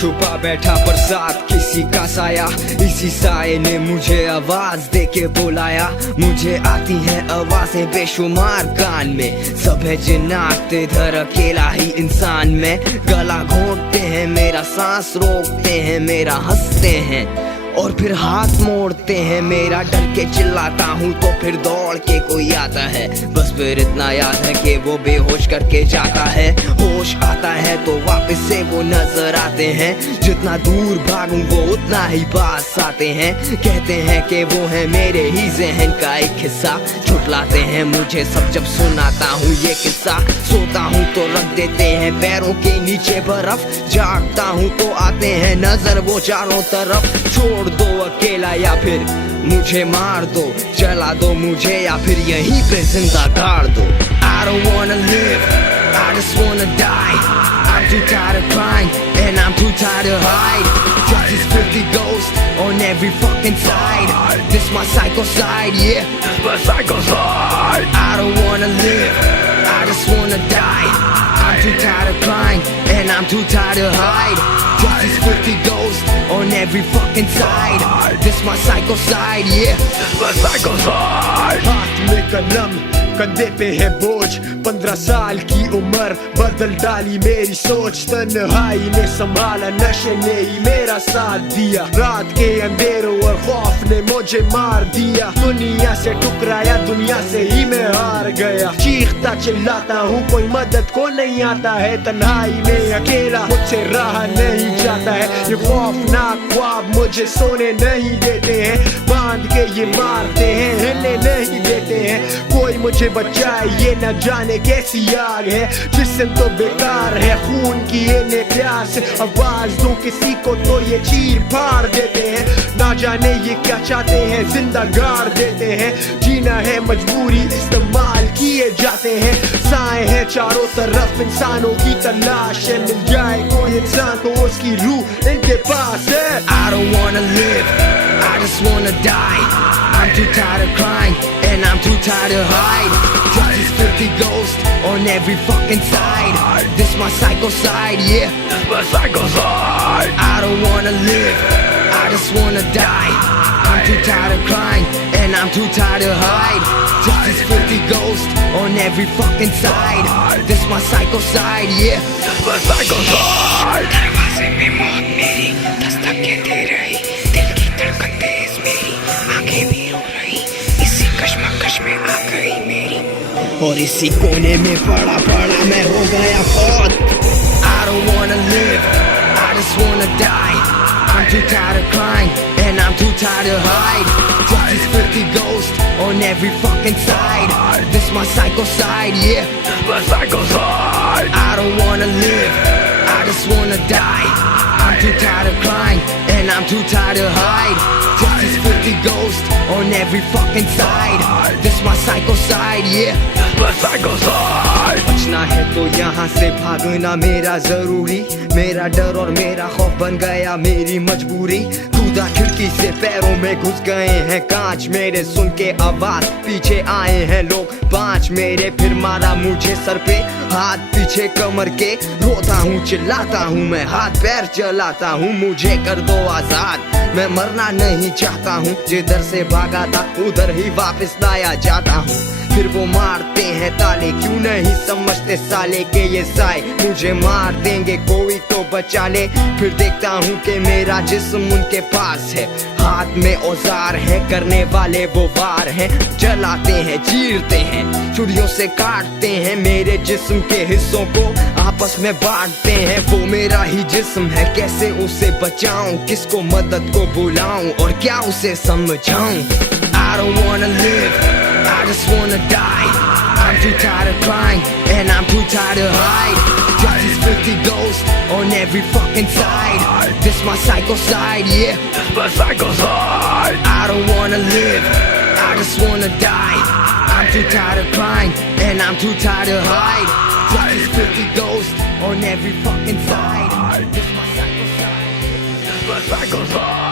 छुपा बैठा बरसात किसी का साया, इसी साए ने मुझे आवाज दे के बुलाया। मुझे आती है आवाजें बेशुमार कान में, सब है जिन्नात इधर अकेला ही इंसान में। गला घोंटते हैं मेरा, सांस रोकते हैं मेरा, हंसते हैं और फिर हाथ मोड़ते हैं मेरा। डर के चिल्लाता हूँ तो फिर दौड़ के कोई आता है, बस फिर इतना याद है कि वो बेहोश करके जाता है। होश आता है तो वापस से वो नजर आते हैं, जितना दूर भागूं वो उतना ही पास आते हैं। कहते हैं कि वो है मेरे ही जहन का एक हिस्सा, छुटलाते हैं मुझे सब जब सुनाता हूँ ये किस्सा। सोता हूँ तो रख देते हैं पैरों के नीचे बर्फ, जागता हूँ तो आते हैं नजर वो चारों तरफ। छोड़ दो अकेला या फिर मुझे मार दो, जला दो मुझे या फिर यहीं पे जिंदा गाड़ दो। I don't wanna live, I just wanna die. I'm too tired of crying and I'm too tired to hide. Got these filthy ghosts on every fucking side. This my psycho side, yeah, this my psycho side. I don't wanna live, I just wanna die. I'm too tired of crying and I'm too tired to hide. Got these filthy ghosts on every fucking side. This my psycho side, yeah, this my psycho side. हाथ में कलम कंधे पे है बोझ, 15 साल की उम्र बदल डाली मेरी सोच। तन्हाई ने संभाला, नशे ने ही मेरा साथ दिया। रात के अंधेरों और खौफ ने मुझे मार दिया। दुनिया से टकराया, दुनिया से ही मैं हार गया। चीखता चिल्लाता हूँ कोई मदद को नहीं आता है, तन्हाई में अकेला मुझसे रहा नहीं जाता है। ये खौफनाक ख्वाब मुझे सोने नहीं देते हैं, बांध के ये मारते हैं, हिलने नहीं देते हैं। कोई मुझे बचाए, ये न जाने कैसी आग है, जिस्म तो बेकार है, खून की इन्हें प्यास। आवाज दो किसी को तो ये चीर फाड़ देते हैं, ना जाने ये क्या चाहते हैं, जिंदा गाड़ देते हैं। जीना है मजबूरी, इस्तेमाल किए जाते हैं। साए हैं चारों तरफ, इंसानों की तलाश है, मिल जाए कोई इंसान तो उसकी रूह इनके पास है। I don't wanna live, I just wanna die. I'm too tired of crying and I'm too tired to hide. Got these filthy ghosts on every fucking side. This my psycho side, yeah, this my psycho side. I don't wanna live, I just wanna die. I'm too tired of crying and I'm too tired to hide. Got these filthy ghosts on every fucking side. This my psycho side, yeah, this my psycho side. दरवाजे में मौत मेरी दस्तक के दे रही, दिल की धड़कन तेज मेरी, आंखें भी रो रही, इसी कश्मकश में आ गई मेरी, और इसी कोने में पड़ा पड़ा मैं हो गया फौत। I don't wanna live, I just wanna die. I'm too tired of crying and I'm too tired to hide. Got these filthy ghosts on every fucking side. This my psycho side, yeah, this my psycho side. I don't wanna live, I just wanna die. I'm too tired of crying and I'm too tired to hide. Got these filthy ghosts on every fucking side. This my psycho side, yeah, this my psycho side. बचना है तो यहाँ से भागना मेरा जरूरी, मेरा डर और मेरा खौफ बन गया मेरी मजबूरी। कूदा खिड़की से, पैरों में घुस गए हैं कांच मेरे, सुन के आवाज पीछे आए हैं लोग 5 मेरे। फिर मारा मुझे सर पे हाथ, पीछे कमर के, रोता हूँ चिल्लाता हूँ मैं, हाथ पैर चलाता हूँ, मुझे कर दो आजाद। मैं मरना नहीं चाहता हूँ, जिधर से भागा था उधर ही वापस लाया जाता हूँ। फिर वो मारते हैं ताले, क्यों नहीं समझते साले के ये साए मुझे मार देंगे, कोई तो बचा ले। फिर देखता हूँ कि मेरा जिस्म उनके पास है, हाथ में औजार है, करने वाले वो वार हैं। जलाते हैं, चीरते हैं, छुरियों से काटते हैं, मेरे जिस्म के हिस्सों को आपस में बांटते हैं। वो मेरा ही जिस्म है, कैसे उसे बचाऊं, किसको मदद को बुलाऊं और क्या उसे समझाऊं। I don't wanna live, I just wanna die. I'm too tired of crying and I'm too tired to hide. Got these filthy ghosts on every fucking side. This my psycho side, yeah, this my psycho side. I don't wanna live, I just wanna die. I'm too tired of crying and I'm too tired to hide. Got these filthy ghosts on every fucking side. This my psycho side, this my psycho side.